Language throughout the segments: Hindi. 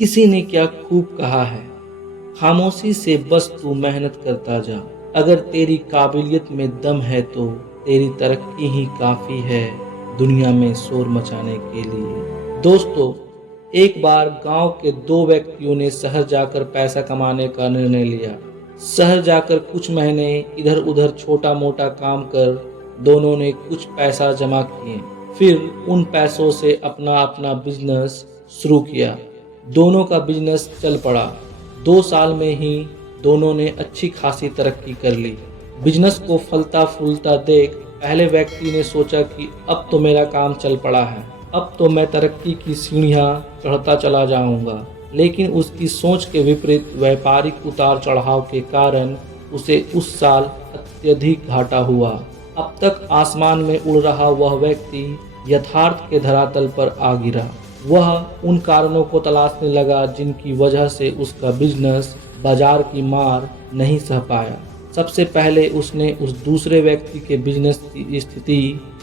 किसी ने क्या खूब कहा है, खामोशी से बस तू मेहनत करता जा। अगर तेरी काबिलियत में दम है तो तेरी तरक्की ही काफ़ी है दुनिया में शोर मचाने के लिए। दोस्तों, एक बार गांव के दो व्यक्तियों ने शहर जाकर पैसा कमाने का निर्णय लिया। शहर जाकर कुछ महीने इधर उधर छोटा मोटा काम कर दोनों ने कुछ पैसा जमा किए। फिर उन पैसों से अपना अपना बिजनेस शुरू किया। दोनों का बिजनेस चल पड़ा। 2 साल में ही दोनों ने अच्छी खासी तरक्की कर ली। बिजनेस को फलता फूलता देख पहले व्यक्ति ने सोचा कि अब तो मेरा काम चल पड़ा है, अब तो मैं तरक्की की सीढ़ियां चढ़ता चला जाऊंगा। लेकिन उसकी सोच के विपरीत व्यापारिक उतार चढ़ाव के कारण उसे उस साल अत्यधिक घाटा हुआ। अब तक आसमान में उड़ रहा वह व्यक्ति यथार्थ के धरातल पर आ गिरा। वह उन कारणों को तलाशने लगा जिनकी वजह से उसका बिजनेस बाजार की मार नहीं सह पाया। सबसे पहले उसने उस दूसरे व्यक्ति के बिजनेस की स्थिति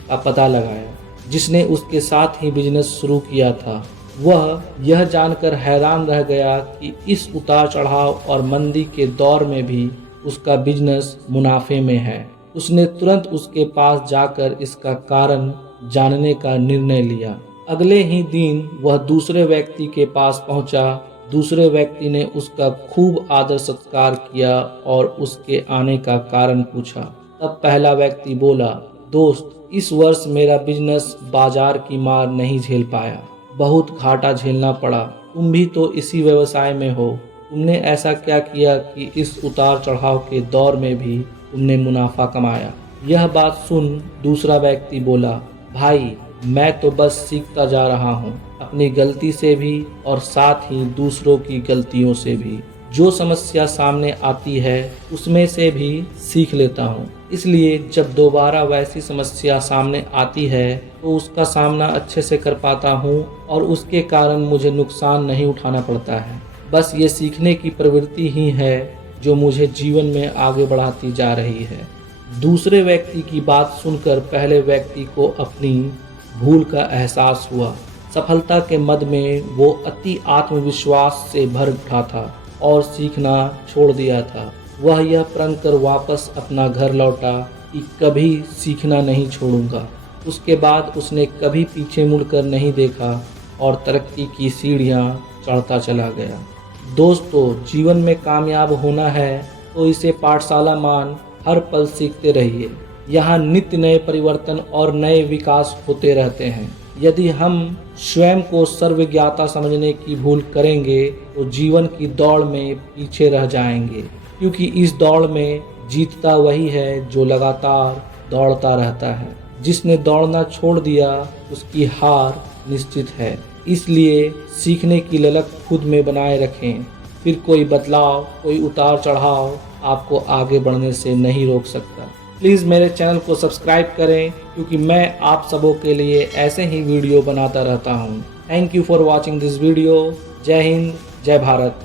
का पता लगाया जिसने उसके साथ ही बिजनेस शुरू किया था। वह यह जानकर हैरान रह गया कि इस उतार चढ़ाव और मंदी के दौर में भी उसका बिजनेस मुनाफे में है। उसने तुरंत उसके पास जाकर इसका कारण जानने का निर्णय लिया। अगले ही दिन वह दूसरे व्यक्ति के पास पहुंचा। दूसरे व्यक्ति ने उसका खूब आदर सत्कार किया और उसके आने का कारण पूछा। तब पहला व्यक्ति बोला, दोस्त, इस वर्ष मेरा बिजनेस बाजार की मार नहीं झेल पाया, बहुत घाटा झेलना पड़ा। तुम भी तो इसी व्यवसाय में हो, तुमने ऐसा क्या किया कि इस उतार चढ़ाव के दौर में भी तुमने मुनाफा कमाया। यह बात सुन दूसरा व्यक्ति बोला, भाई, मैं तो बस सीखता जा रहा हूँ, अपनी गलती से भी और साथ ही दूसरों की गलतियों से भी। जो समस्या सामने आती है उसमें से भी सीख लेता हूँ, इसलिए जब दोबारा वैसी समस्या सामने आती है तो उसका सामना अच्छे से कर पाता हूँ और उसके कारण मुझे नुकसान नहीं उठाना पड़ता है। बस ये सीखने की प्रवृत्ति ही है जो मुझे जीवन में आगे बढ़ाती जा रही है। दूसरे व्यक्ति की बात सुनकर पहले व्यक्ति को अपनी भूल का एहसास हुआ। सफलता के मद में वो अति आत्मविश्वास से भर उठा था और सीखना छोड़ दिया था। वह यह प्रण कर वापस अपना घर लौटा कि कभी सीखना नहीं छोड़ूंगा। उसके बाद उसने कभी पीछे मुड़कर नहीं देखा और तरक्की की सीढ़ियां चढ़ता चला गया। दोस्तों, जीवन में कामयाब होना है तो इसे पाठशाला मान हर पल सीखते रहिए। यहाँ नित्य नए परिवर्तन और नए विकास होते रहते हैं। यदि हम स्वयं को सर्वज्ञाता समझने की भूल करेंगे तो जीवन की दौड़ में पीछे रह जाएंगे, क्योंकि इस दौड़ में जीतता वही है जो लगातार दौड़ता रहता है। जिसने दौड़ना छोड़ दिया उसकी हार निश्चित है। इसलिए सीखने की ललक खुद में बनाए रखें, फिर कोई बदलाव, कोई उतार चढ़ाव आपको आगे बढ़ने से नहीं रोक सकता। प्लीज़ मेरे चैनल को सब्सक्राइब करें, क्योंकि मैं आप सबों के लिए ऐसे ही वीडियो बनाता रहता हूँ। Thank you for watching this video. जय हिंद, जय भारत।